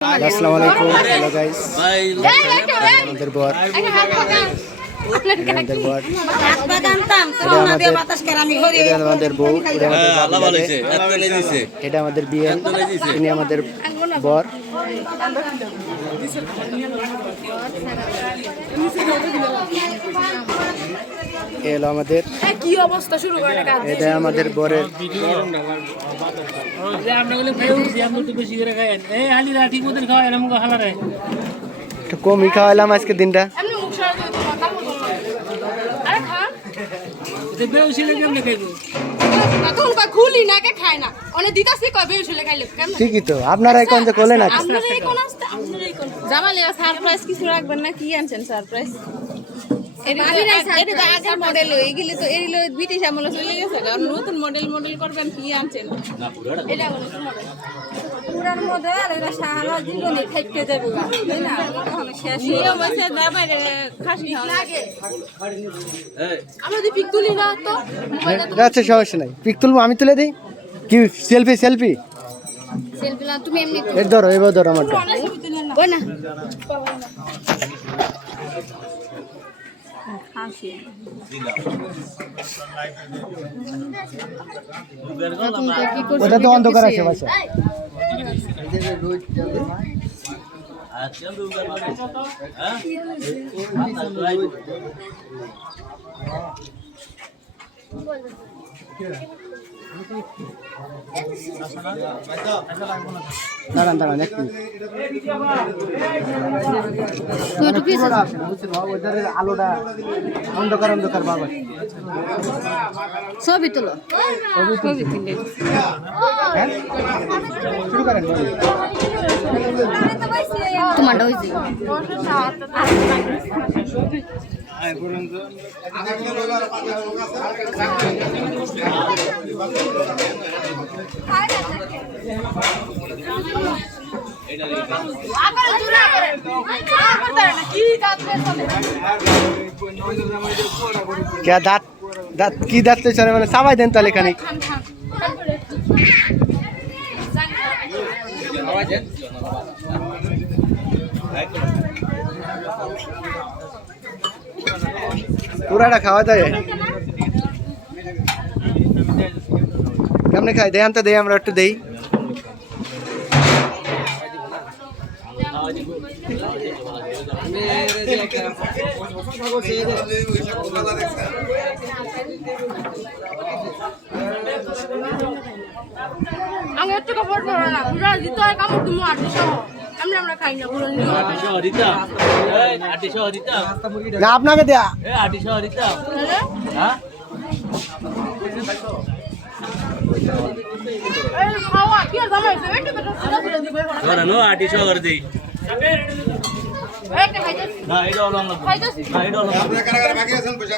আসসালামু আলাইকুম hello guys আমাদের বর আমাদের বর এটা আমাদের বউ এটা আমাদের বিয়ে তিনি আমাদের বর এলো আমাদের কি অবস্থা শুরু করে এটা আমাদের বরের একটু কমই খাওয়ালাম আজকে দিনটা খুলি না কে খায় না অনেক দিতাছি কয় বেউসলে খাইলে ঠিকই তো আপনারা এখন যে করলেন না জামালিয়া সারপ্রাইজ কিছু রাখবেন না কি আনছেন সারপ্রাইজ মডেল এগুলি তো এগুলো ব্রিটিশ আমলে চলে গেছে কারণ নতুন মডেল করবেন কি আনছেন এটা পুরান মডেল এটা সারা জীবনে খাইতে দেবো তাই না শেষ নিয়ম আছে দাবারে খাসি লাগে আমরা যদি পিক তুলি না তো আচ্ছা সমস্যা নাই পিক তুলবো আমি তুলে দিই কি সেলফি সেলফি না তুমি এমনি এর ধরো এবার ধরো আমারটা ওই না ওটা তো অন্ধকার আছে বাসা দাঁড়ান দাঁড়ান একটু আলোটা অন্ধকার অন্ধকার বাবা ছবি তুলো ছবি তুলে শুরু করেন তোমারটা হয়েছে দাঁত দাঁত কি দাঁত চলে মানে সাবাই দেন তাহলে খানিক পুরাটা খাওয়া যায় কেমনে খাই দেখান তো দেই আমরা একটু দেই আমি একটু কাপড় পরো না পুরা দিতে হয় কাপড় তুমি 800 আমরা খাই না পুরো 800 দিতা 800 দিতা না আপনাকে দেয়া 800 দিতা হ্যাঁ এই খাওয়া কি আর জামাই একটু বেটা ধরা নো 800 করে দেই একটা খাইতে না এটা হলো না খাইতেছি না এটা হলো আপনারা কারা কারা বাকি আছেন পয়সা